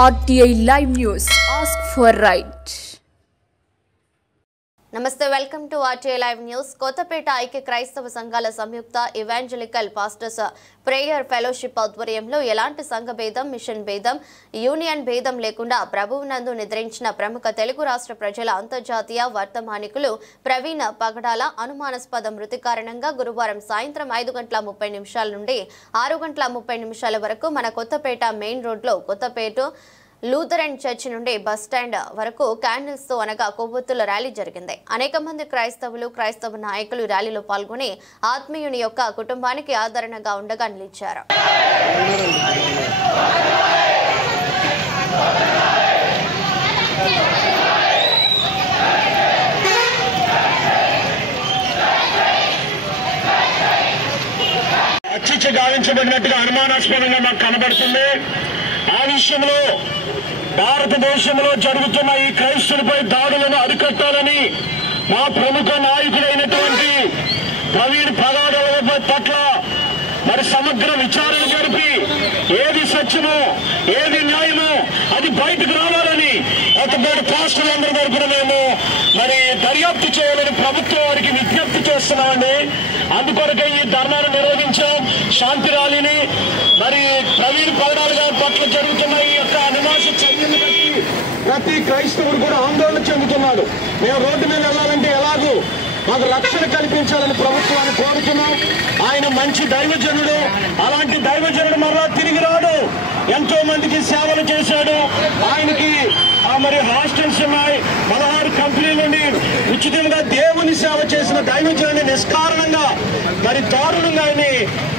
RTI Live News. Ask for right. నమస్తే, welcome to RTI Live News. Kothapeta ఐక్య క్రైస్తవ సంఘాల సంయుక్త ఇవాంజలికల్ పాస్టర్స్ ప్రేయర్ ఫెలోషిప్ ఆధ్వర్యంలో ఎలాంటి సంఘ భేదం, మిషన్ భేదం, యూనియన్ భేదం లేకుండా ప్రభువునందు నిద్రించిన ప్రముఖ తెలుగు రాష్ట్ర ప్రజల అంతర్జాతీయ వర్తమానికులు ప్రవీణ్ పగడాల అనుమానాస్పద మృతి కారణంగా గురువారం సాయంత్రం 5:30 నుండి 6:30 వరకు మన కొత్తపేట మెయిన్ రోడ్లో కొత్తపేట లూథరన్ చర్చ్ నుండి బస్ స్టాండ్ వరకు క్యాండిల్స్ తో అనగా కొవ్వొత్తుల ర్యాలీ జరిగింది. అనేక మంది క్రైస్తవ నాయకులు ర్యాలీలో పాల్గొని ఆత్మీయుని యొక్క కుటుంబానికి ఆదరణగా ఉండగా నిలిచారు. అచ్చిచ్చి గావించబడినట్టుగా అనుమానాస్పదంగా మాకు కనబడుతుంది. ఆ విషయంలో భారతదేశంలో జరుగుతున్న ఈ క్రైస్తవులపై దాడులను అరికట్టాలని మా ప్రముఖ నాయకుడైనటువంటి ప్రవీణ్ పగడాల పట్ల మరి సమగ్ర విచారణ జరిపి ఏది సత్యమో ఏది న్యాయమో అది బయటకు రావాలని కొత్తపేట పాస్టర్లందరి తరపున మేము మరి దర్యాప్తు చేయాలని ప్రభుత్వం వారికి విజ్ఞప్తి చేస్తున్నామండి. అందుకొరకే ఈ ధర్నాను నిర్వహించాం. శాంతి ర్యాలీని మరి ప్రవీణ్ పగడాల గారి పట్ల జరుగుతున్న ఈ యొక్క అనుమాన చర్యను బట్టి ప్రతి క్రైస్తవుడు కూడా ఆందోళన చెందుతున్నాడు. మేము రోడ్డు మీద వెళ్ళాలంటే ఎలాగూ మాకు రక్షణ కల్పించాలని ప్రభుత్వాన్ని కోరుతున్నాం. ఆయన మంచి దైవజనుడు. అలాంటి దైవజనుడు మరలా తిరిగి రాడు. ఎంతో మందికి సేవలు చేశాడు. ఆయనకి మరి హాస్టల్స్ ఉన్నాయి, 16 కంపెనీల నుండి ఉచితంగా దేవుని సేవ చేసిన దైవజనుడిని నిష్కారణంగా మరి దారుణంగా ఆయన్ని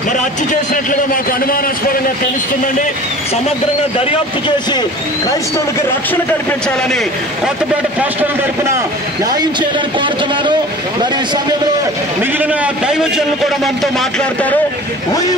మరి హత్య చేసినట్లుగా మాకు అనుమానాస్పదంగా తెలుస్తుందండి. సమగ్రంగా దర్యాప్తు చేసి క్రైస్తవులకి రక్షణ కల్పించాలని కొత్తపేట పాస్టర్ల తరపున న్యాయం చేయాలని కోరుతున్నారు. మరి ఈ సమయంలో మిగిలిన దైవజనులు కూడా మనతో మాట్లాడతారు. We